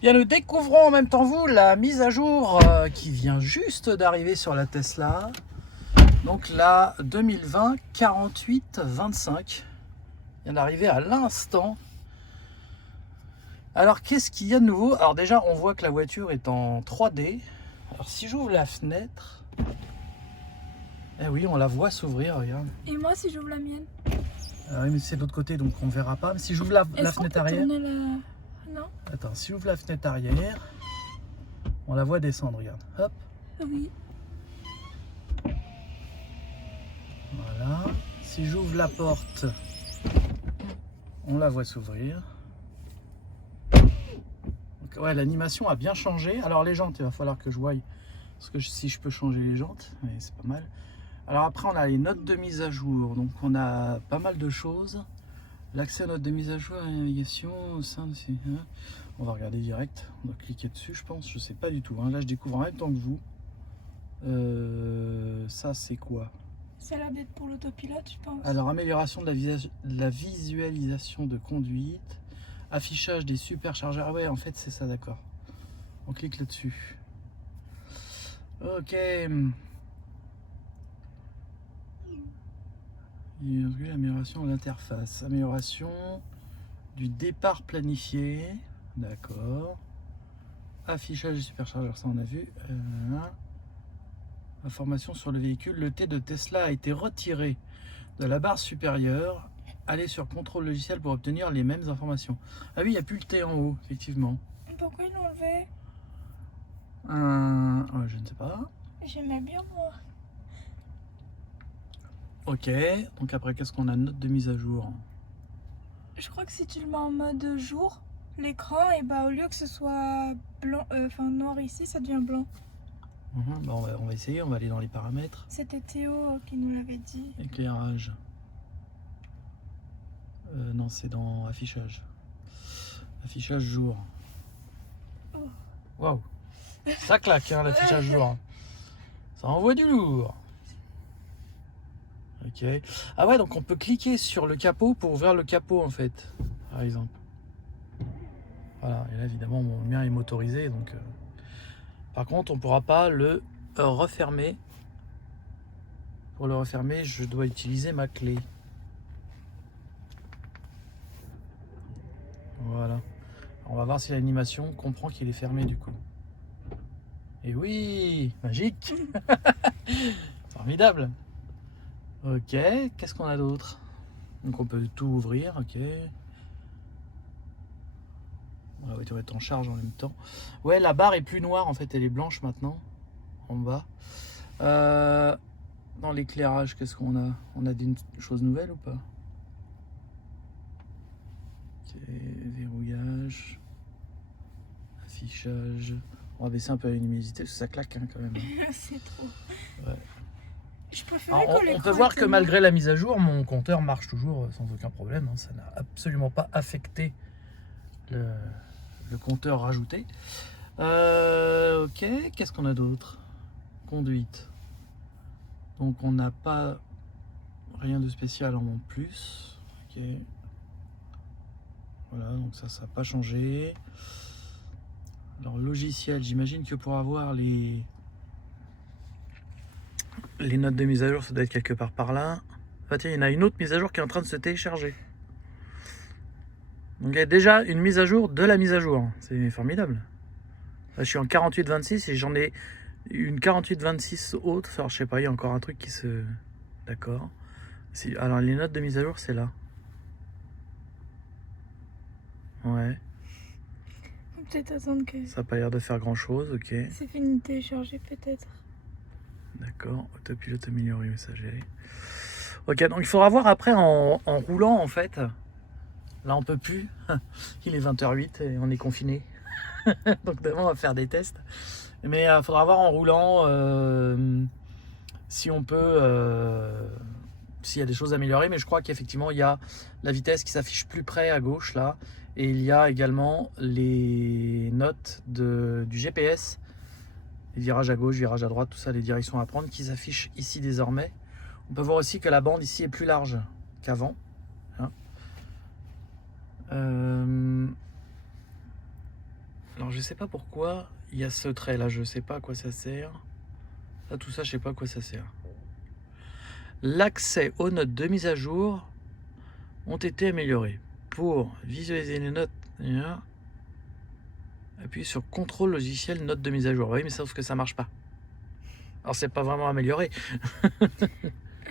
Bien, nous découvrons en même temps vous la mise à jour qui vient juste d'arriver sur la Tesla. Donc la 2020 4825 vient d'arriver à l'instant. Alors qu'est-ce qu'il y a de nouveau? Alors déjà on voit que la voiture est en 3D. Alors si j'ouvre la fenêtre, eh oui on la voit s'ouvrir, regarde. Et moi, si j'ouvre la mienne? Oui, mais c'est de l'autre côté donc on verra pas. Mais si j'ouvre la Est-ce qu'on fenêtre peut arrière, tourner la... Non? attends, si j'ouvre la fenêtre arrière, on la voit descendre, regarde. Hop, Oui. voilà. Si j'ouvre la porte, on la voit s'ouvrir. Donc, ouais, l'animation a bien changé. Alors les jantes, il va falloir que je voie. Parce que si je peux changer les jantes, mais c'est pas mal. Alors après, on a les notes de mise à jour. Donc on a pas mal de choses. L'accès aux notes de mise à jour, la navigation au sein de ces... On va regarder direct. On va cliquer dessus, je pense. Je sais pas du tout. Hein. Là, je découvre en même temps que vous. Ça, c'est quoi? Ça a l'air d'être pour l'autopilote, je pense. Alors, amélioration de la visualisation de conduite. Affichage des superchargeurs. Ah ouais, en fait, c'est ça, d'accord. On clique là-dessus. Ok. Amélioration de l'interface. Amélioration du départ planifié. D'accord. Affichage des superchargeurs, ça on a vu. Information sur le véhicule. Le T de Tesla a été retiré de la barre supérieure. Allez sur contrôle logiciel pour obtenir les mêmes informations. Ah oui, il n'y a plus le T en haut, effectivement. Pourquoi ils l'ont enlevé? Je ne sais pas. J'aimais bien, moi. Ok, donc après, qu'est-ce qu'on a? Note de mise à jour. Je crois que si tu le mets en mode jour, l'écran, et bah au lieu que ce soit blanc, noir ici, ça devient blanc. Bah on va essayer, on va aller dans les paramètres. C'était Théo qui nous l'avait dit. Éclairage. Non, c'est dans affichage. Affichage jour. Oh. Waouh, ça claque hein, l'affichage jour. Ça envoie du lourd. Ok. Ah ouais, donc on peut cliquer sur le capot pour ouvrir le capot en fait, par exemple. Voilà, et là évidemment mon mien est motorisé, donc par contre on pourra pas le refermer. Pour le refermer, je dois utiliser ma clé. Voilà. On va voir si l'animation comprend qu'il est fermé du coup. Et oui, magique. Formidable. Ok, qu'est-ce qu'on a d'autre? Donc on peut tout ouvrir, ok. La voiture est en charge en même temps. Ouais, la barre est plus noire en fait, elle est blanche maintenant, en bas. Dans l'éclairage, qu'est-ce qu'on a? On a des choses nouvelles ou pas? Ok, verrouillage, affichage. On va baisser un peu la luminosité parce que ça claque hein, quand même. C'est trop. Ouais. Je préférais Alors, que l'écran on peut voir était que noir. malgré la mise à jour, mon compteur marche toujours sans aucun problème. Hein. Ça n'a absolument pas affecté le compteur rajouté. Ok, qu'est-ce qu'on a d'autre? Conduite. Donc on n'a pas rien de spécial en plus. Ok. Voilà, donc ça n'a pas changé. Alors logiciel, j'imagine que pour avoir les notes de mise à jour, ça doit être quelque part par là. Ah tiens, il y en a une autre mise à jour qui est en train de se télécharger. Donc il y a déjà une mise à jour de la mise à jour. C'est formidable. Là, je suis en 48.26 et j'en ai une 48.26 autre. Alors je sais pas, il y a encore un truc qui se... D'accord. Alors les notes de mise à jour, c'est là. Ouais. Faut peut-être attendre que Ça n'a pas l'air de faire grand chose, ok. c'est fini de télécharger, peut-être. D'accord. Autopilote amélioré messager. Ok, donc il faudra voir après en roulant en fait. Là on peut plus. Il est 20h08 et on est confiné. Donc demain on va faire des tests. Mais il faudra voir en roulant si on peut, s'il y a des choses à améliorer. Mais je crois qu'effectivement il y a la vitesse qui s'affiche plus près à gauche là. Et il y a également les notes du GPS. Les virages à gauche, virages à droite, tout ça, les directions à prendre qui s'affichent ici désormais. On peut voir aussi que la bande ici est plus large qu'avant. Hein. Alors je sais pas pourquoi il y a ce trait là, je sais pas à quoi ça sert. Ça, tout ça, je sais pas à quoi ça sert. L'accès aux notes de mise à jour ont été améliorés. Pour visualiser les notes, appuie sur contrôle logiciel notes de mise à jour. Oui, mais sauf que ça marche pas. Alors c'est pas vraiment amélioré.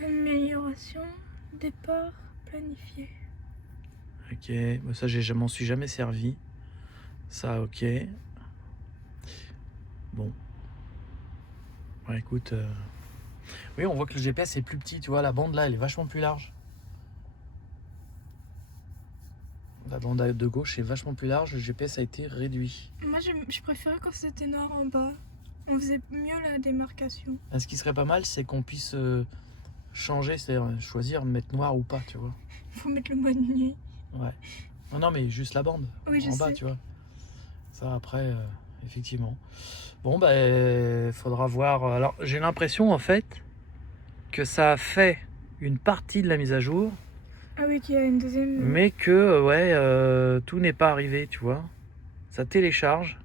Amélioration, départ, planifié. Ok, bah ça je m'en suis jamais servi. Ça, ok. Bon. Ouais, écoute. Oui, on voit que le GPS est plus petit, tu vois, la bande là, elle est vachement plus large. La bande de gauche est vachement plus large, le GPS a été réduit. Moi, je préférais quand c'était noir en bas. On faisait mieux la démarcation. Ce qui serait pas mal, c'est qu'on puisse changer, c'est-à-dire choisir mettre noir ou pas, tu vois. Faut mettre le mode nuit. Ouais. Non, mais juste la bande, Oui, je en bas, sais. tu vois. Ça, après, effectivement. Bon, bah, faudra voir. Alors, j'ai l'impression, en fait, que ça a fait une partie de la mise à jour, Ah oui, qu'il y a une deuxième. mais que, ouais, tout n'est pas arrivé, tu vois. Ça télécharge.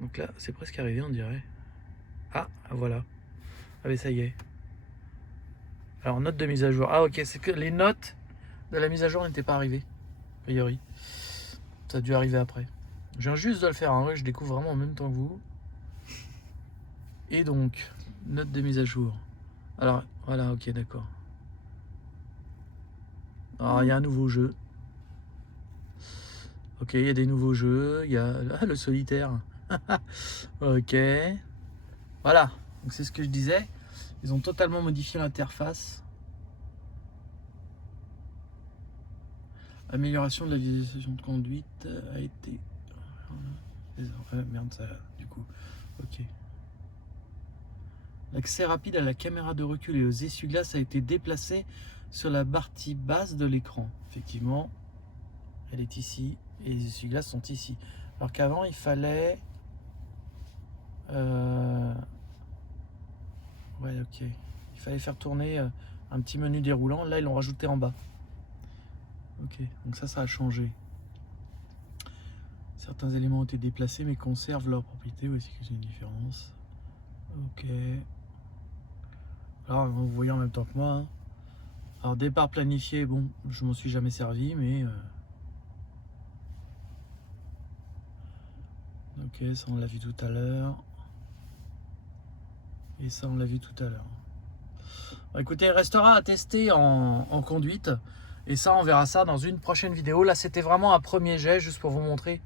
Donc là, c'est presque arrivé, on dirait. Ah, voilà. Ah, mais ça y est. Alors, note de mise à jour. Ah, ok, c'est que les notes de la mise à jour n'étaient pas arrivées, a priori. Ça a dû arriver après. Je viens juste de le faire, hein. Je découvre vraiment en même temps que vous. Et donc, note de mise à jour. Alors, voilà, ok, d'accord. Alors, il y a un nouveau jeu. Ok, il y a des nouveaux jeux. Il y a le solitaire. Ok. Voilà, donc c'est ce que je disais. Ils ont totalement modifié l'interface. Amélioration de la visualisation de conduite a été... merde, ça, du coup. Ok. L'accès rapide à la caméra de recul et aux essuie-glaces a été déplacé sur la partie basse de l'écran. Effectivement, elle est ici et les essuie-glaces sont ici. Alors qu'avant, il fallait... Ouais, ok. Il fallait faire tourner un petit menu déroulant. Là, ils l'ont rajouté en bas. Ok, donc ça a changé. Certains éléments ont été déplacés mais conservent leur propriété. Voici que c'est une différence. Ok. Alors, vous voyez en même temps que moi. Hein. Alors, départ planifié, bon, je m'en suis jamais servi, mais... Ok, ça on l'a vu tout à l'heure. Et ça on l'a vu tout à l'heure. Bon, écoutez, il restera à tester en conduite. Et ça, on verra ça dans une prochaine vidéo. Là, c'était vraiment un premier jet, juste pour vous montrer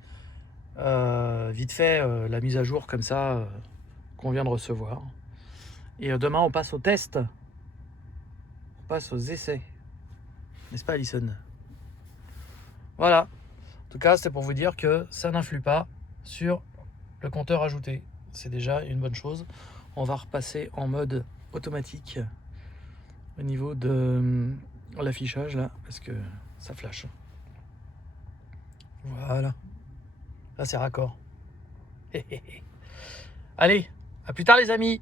vite fait la mise à jour comme ça qu'on vient de recevoir. Et demain, on passe au test. On passe aux essais. N'est-ce pas, Alison? Voilà. En tout cas, c'était pour vous dire que ça n'influe pas sur le compteur ajouté. C'est déjà une bonne chose. On va repasser en mode automatique au niveau de l'affichage là, parce que ça flash. Voilà. Là, c'est raccord. Allez, à plus tard les amis.